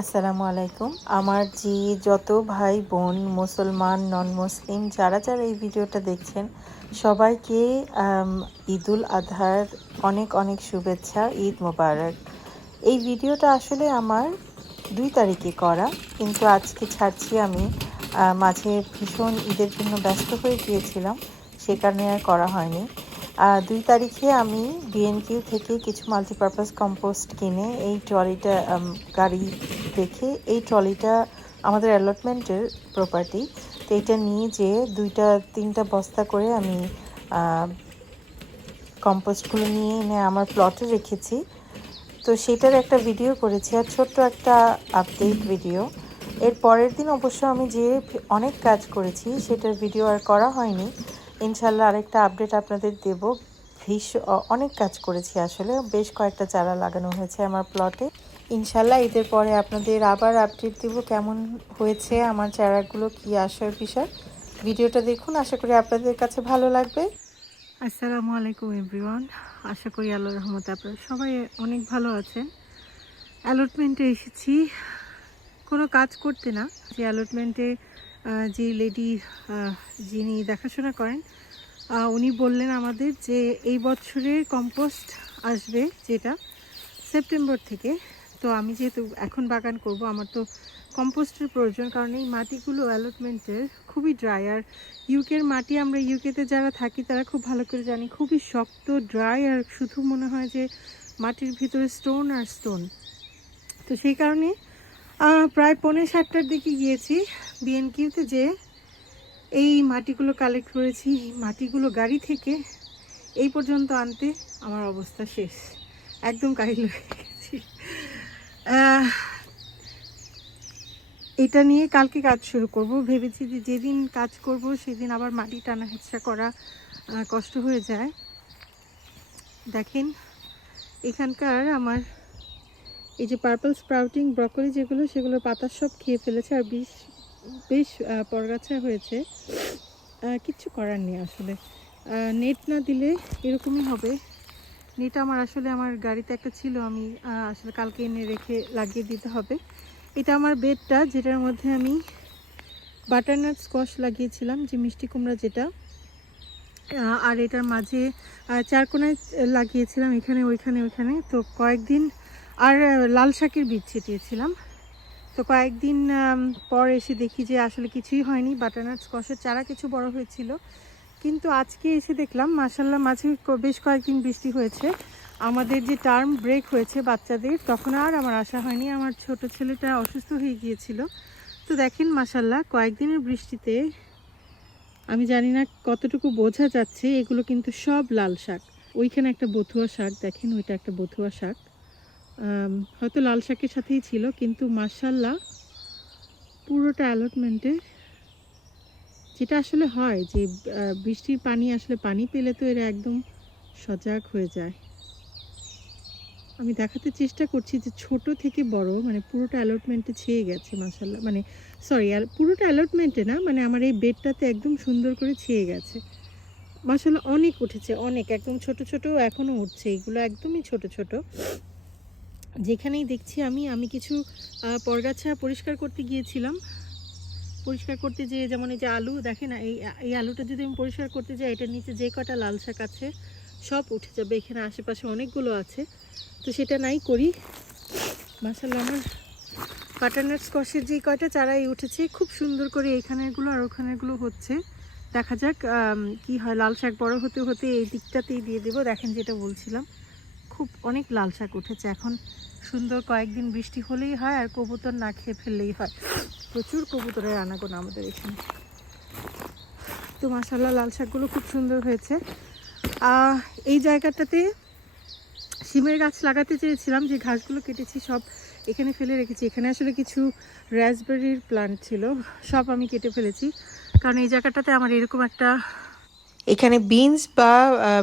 আসসালামু আলাইকুম। আমার যে যত ভাই বোন, মুসলমান নন মুসলিম যারা যারা এই ভিডিওটা দেখছেন, সবাইকে ঈদুল আধার অনেক অনেক শুভেচ্ছা, ঈদ মোবারক। এই ভিডিওটা আসলে আমার দুই তারিখে করা, কিন্তু আজকে ছাড়ছি আমি মাঝে ভীষণ ঈদের জন্য ব্যস্ত হয়ে গিয়েছিলাম, সে কারণে আর করা হয়নি। দুই তারিখে আমি বিএনকিউ থেকে কিছু মাল্টিপারপাস কম্পোস্ট কিনে এই ট্রলিটা গাড়ি দেখে এই ট্রলিটা আমাদের অ্যালটমেন্টের প্রপার্টি তো এটা নিয়ে যে দুইটা, তিনটা বস্তা করে আমি কম্পোস্টগুলো নিয়ে এনে আমার প্লটে রেখেছি। তো সেটার একটা ভিডিও করেছি আর ছোট্ট একটা আপডেট ভিডিও এর পরের দিন অবশ্য আমি যে অনেক কাজ করেছি, সেটার ভিডিও আর করা হয়নি। ইনশাল্লাহ আরেকটা আপডেট আপনাদের দেব। ভীষ অনেক কাজ করেছি আসলে। বেশ কয়েকটা চারা লাগানো হয়েছে আমার প্লটে ইনশাল্লাহ ঈদের পরে আপনাদের আবার আপডেট দেব কেমন হয়েছে আমার চারাগুলো, কি আসার বিষয়। ভিডিওটা দেখুন, আশা করি আপনাদের কাছে ভালো লাগবে। আসসালামু আলাইকুম এভরিওয়ান আশা করি আল্লাহ রহমতে আপনারা সবাই অনেক ভালো আছেন। অ্যালটমেন্টে এসেছি। কোনো কাজ করতে না। যে অ্যালটমেন্টে যে লেডি যিনি দেখাশোনা করেন উনি বললেন আমাদের যে এই বছরের কম্পোস্ট আসবে যেটা সেপ্টেম্বর থেকে। তো আমি যেহেতু এখন বাগান করব, আমার তো কম্পোস্টের প্রয়োজন, কারণ এই মাটিগুলো অ্যালটমেন্টের খুবই ড্রাই আর ইউকের মাটি আমরা ইউকেতে যারা থাকি, তারা খুব ভালো করে জানি, খুবই শক্ত ড্রাই আর শুধু মনে হয় যে মাটির ভিতরে স্টোন আর স্টোন তো সেই কারণে প্রায় পৌনে সাতটার দিকে গিয়েছি। বিএনকিউতে যে এই মাটিগুলো কালেক্ট করেছি, মাটিগুলো গাড়ি থেকে, এই পর্যন্ত আনতে আমার অবস্থা শেষ। একদম কাহিল হয়ে গেছি। এটা নিয়ে কালকে কাজ শুরু করব। ভেবেছি যে যেদিন কাজ করব, সেদিন আবার মাটি টানা হেঁচড়া করা কষ্ট হয়ে যায়। দেখেন, এখানকার আমার এই যে পার্পল স্প্রাউটিং ব্রকলি যেগুলো সেগুলো পাতা সব খেয়ে ফেলেছে আর বেশ বেশ পরগাছা হয়েছে। কিচ্ছু করার নেই আসলে। নেট না দিলে এরকমই হবে। নেট আমার আসলে আমার গাড়িতে একটা ছিল আমি আসলে কালকে এনে রেখে লাগিয়ে দিতে হবে। এটা আমার বেডটা যেটার মধ্যে আমি বাটারনাট স্কোয়াশ লাগিয়েছিলাম যে মিষ্টি কুমড়া যেটা। আর এটার মাঝে আহ, চার কোনায় লাগিয়েছিলাম এখানে ওইখানে ওইখানে। তো কয়েকদিন আর লাল শাকের বীজ ছিটিয়েছিলাম। তো কয়েকদিন পর এসে দেখি যে আসলে কিছুই হয়নি। বাটারনাট স্কোয়াশের চারা কিছু বড় হয়েছিল। কিন্তু আজকে এসে দেখলাম মাসাল্লাহ মাঝে বেশ কয়েকদিন বৃষ্টি হয়েছে। আমাদের যে টার্ম ব্রেক হয়েছে বাচ্চাদের, তখন আর আমার আশা হয়নি। আমার ছোট ছেলেটা অসুস্থ হয়ে গিয়েছিল। তো দেখেন মাসাল্লাহ কয়েকদিনের বৃষ্টিতে আমি জানি না কতটুকু বোঝা যাচ্ছে, এগুলো কিন্তু সব লাল শাক। ওইখানে একটা বথুয়া শাক, দেখেন, ওইটা একটা বথুয়া শাক। হয়তো লাল শাকের সাথেই ছিল, কিন্তু মার্শাল্লাহ পুরোটা অ্যালটমেন্টে যেটা আসলে হয় যে বৃষ্টির পানি আসলে পানি পেলে তো এরা একদম সজাগ হয়ে যায়। আমি দেখাতে চেষ্টা করছি যে, ছোট থেকে বড় মানে পুরোটা অ্যালটমেন্টে ছেয়ে গেছে মাসাল্লাহ মানে সরি পুরোটা অ্যালটমেন্টে না মানে আমার এই বেডটাতে একদম সুন্দর করে ছেয়ে গেছে। মাসাল্লাহ অনেক উঠেছে, অনেক, একদম ছোট ছোট এখনও উঠছে, এগুলো একদমই ছোট ছোট। যেখানেই দেখছি আমি আমি কিছু পরগাছা পরিষ্কার করতে গিয়েছিলাম। পরিষ্কার করতে যেয়ে যেমন এই যে আলু, দেখেন এই এই আলুটা যদি আমি পরিষ্কার করতে যাই, এটার নিচে যে কটা লাল শাক আছে, সব উঠে যাবে। এখানে আশেপাশে অনেকগুলো আছে। তো সেটা নাই করি। মাসাল্লাহ আমার বাটারনাট স্কোয়াশের যে কয়টা চারাই উঠেছে, খুব সুন্দর করে এখানেরগুলো আর ওখানেরগুলো হচ্ছে। দেখা যাক কি হয়, লাল শাক বড় হতে হতে এই দিকটাতেই দিয়ে দেবো। দেখেন যেটা বলছিলাম। খুব অনেক লাল শাক উঠেছে। এখন সুন্দর কয়েকদিন বৃষ্টি হলেই হয় আর কবুতর না খেয়ে ফেললেই হয়। প্রচুর কবুতরের আনাগোনা আমাদের এখানে। তো মাসাল্লাহ লাল শাকগুলো খুব সুন্দর হয়েছে। এই জায়গাটাতে সিমের গাছ লাগাতে চেয়েছিলাম, যে ঘাসগুলো কেটেছি সব এখানে ফেলে রেখেছি। এখানে আসলে কিছু রাসবেরির প্লান্ট ছিল, সব আমি কেটে ফেলেছি। কারণ এই জায়গাটাতে আমার এরকম একটা এখানে বিনস বা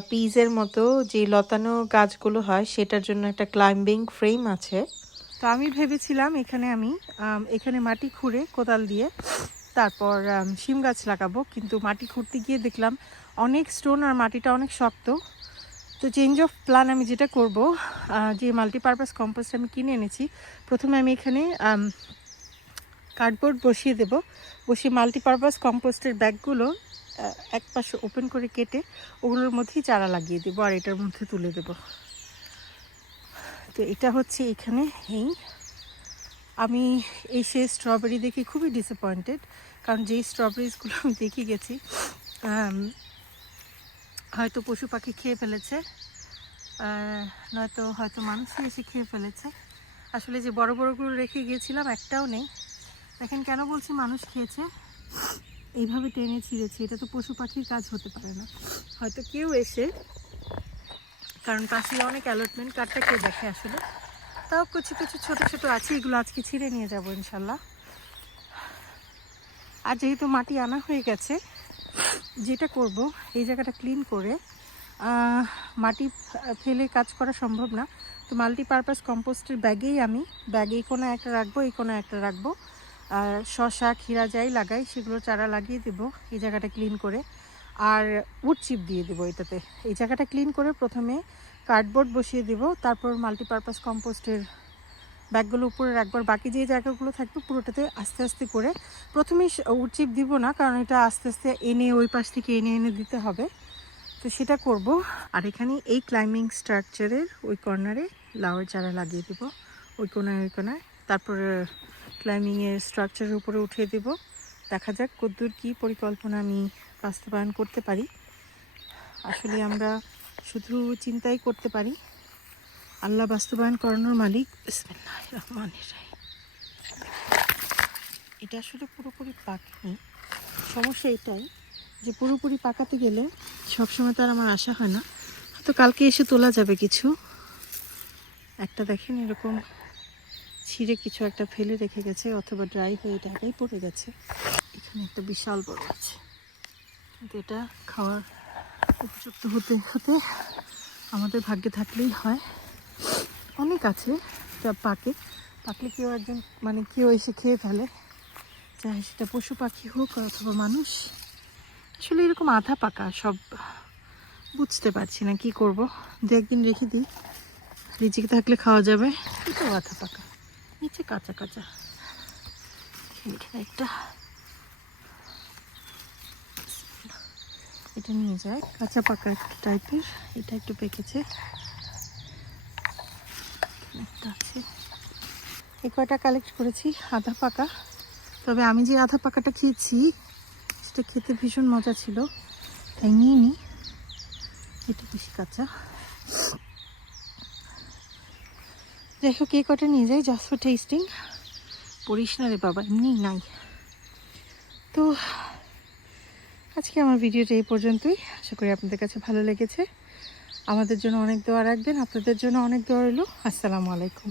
পিজের মতো যে লতানো গাছগুলো হয়, সেটার জন্য একটা ক্লাইম্বিং ফ্রেম আছে। তো আমি ভেবেছিলাম এখানে আমি এখানে মাটি খুঁড়ে কোদাল দিয়ে তারপর শিম গাছ লাগাবো। কিন্তু মাটি খুঁড়তে গিয়ে দেখলাম অনেক স্টোন আর মাটিটা অনেক শক্ত। তো চেঞ্জ অফ প্ল্যান আমি যেটা করব যে মাল্টিপারপাস কম্পোস্ট আমি কিনে এনেছি, প্রথমে আমি এখানে কার্ডবোর্ড বসিয়ে দেব। বসিয়ে মাল্টিপারপাস কম্পোস্টের ব্যাগগুলো এক পাশে ওপেন করে কেটে ওগুলোর মধ্যেই চারা লাগিয়ে দেবো আর এটার মধ্যে তুলে দেব। তো এটা হচ্ছে এখানে এই আমি এই সে স্ট্রবেরি দেখে খুবই ডিসঅ্যাপয়েন্টেড কারণ যেই স্ট্রবেরিজগুলো আমি দেখে গেছি হয়তো পশু পাখি খেয়ে ফেলেছে নয়তো হয়তো মানুষই এসে খেয়ে ফেলেছে। আসলে যে বড় বড়গুলো রেখে গিয়েছিলাম একটাও নেই। দেখেন কেন বলছি মানুষ খেয়েছে? এইভাবে টেনে ছিঁড়েছে, এটা তো পশু পাখির কাজ হতে পারে না। হয়তো কেউ এসে, কারণ পাশে অনেক অ্যালটমেন্ট কার্ডটা কেউ দেখে আসলে। তাও কিছু কিছু ছোট ছোট আছে, এগুলো আজকে ছিঁড়ে নিয়ে যাব ইনশাল্লাহ। আর যেহেতু মাটি আনা হয়ে গেছে, যেটা করব, এই জায়গাটা ক্লিন করে মাটি ফেলে কাজ করা সম্ভব না। তো মাল্টিপারপাস কম্পোস্টের ব্যাগেই আমি, ব্যাগে এই কোনো একটা রাখব, এই কোনো একটা রাখব। আর শশা, ক্ষীরা যাই লাগাই, সেগুলো চারা লাগিয়ে দেবো, এই জায়গাটা ক্লিন করে। আর উড চিপ দিয়ে দেবো এটাতে। এই জায়গাটা ক্লিন করে প্রথমে কার্ডবোর্ড বসিয়ে দেব, তারপর মাল্টিপারপাস কম্পোস্টের ব্যাগগুলো উপরে রাখবার বাকি যে জায়গাগুলো থাকবে পুরোটাতে আস্তে আস্তে করে প্রথমেই চিপ দিব না, কারণ এটা আস্তে আস্তে এনে ওই পাশ থেকে এনে এনে দিতে হবে। তো সেটা করব। আর এখানে এই ক্লাইম্বিং স্ট্রাকচারের ওই কর্নারে লাউয়ের চারা লাগিয়ে দেবো। ওই কোনায় ওই কোনায়। তারপর ক্লাইম্বিংয়ের স্ট্রাকচারের উপরে উঠিয়ে দেব। দেখা যাক কদ্দূর কী পরিকল্পনা আমি বাস্তবায়ন করতে পারি। আসলে আমরা শুধু চিন্তাই করতে পারি। আল্লাহ বাস্তবায়ন করানোর মালিক এটা আসলে পুরোপুরি পাকেনি সমস্যা এটাই যে পুরোপুরি পাকাতে গেলে সবসময় তার আমার আশা হয় না। তো কালকে এসে তোলা যাবে কিছু। একটা দেখেন এরকম ছিঁড়ে কিছু একটা ফেলে রেখে গেছে, অথবা ড্রাই হয়ে ঢাকাই পড়ে গেছে। এখানে একটা বিশাল বড় আছে। কিন্তু এটা খাওয়ার উপযুক্ত হতে হতে আমাদের ভাগ্যে থাকলেই হয়। অনেক আছে, যা পাকে। পাকলে কেউ একজন মানে কেউ এসে খেয়ে ফেলে। চাहे সেটা পশু পাখি হোক অথবা মানুষ। আসলে এরকম আধা পাকা, সব বুঝতে পারছি না কি করব। দু একদিন রেখে দিই। রিজিকে থাকলে খাওয়া যাবে, এটাও আধা পাকা। নিচে কাঁচা কাঁচা। একটা। এটা নিয়ে যায় কাঁচা পাকা টাইপের এটা একটু পেকেছে। একটা আছে। এই কয়টা কালেক্ট করেছি? আধা পাকা। তবে আমি যে আধা পাকাটা খেয়েছি, সেটা খেতে ভীষণ মজা ছিল। তাই নিয়ে নিই এটা বেশি কাঁচা। যাই কে কটা নিয়ে যাই জাস্ট ফর টেস্টিং পড়িস না রে বাবা এমনি নাই। তো আজকে আমার ভিডিওটা এই পর্যন্তই। আশা করি আপনাদের কাছে ভালো লেগেছে। আমাদের জন্য অনেক দোয়া রাখবেন আপনাদের জন্য অনেক দোয়া রইল। আসসালামু আলাইকুম।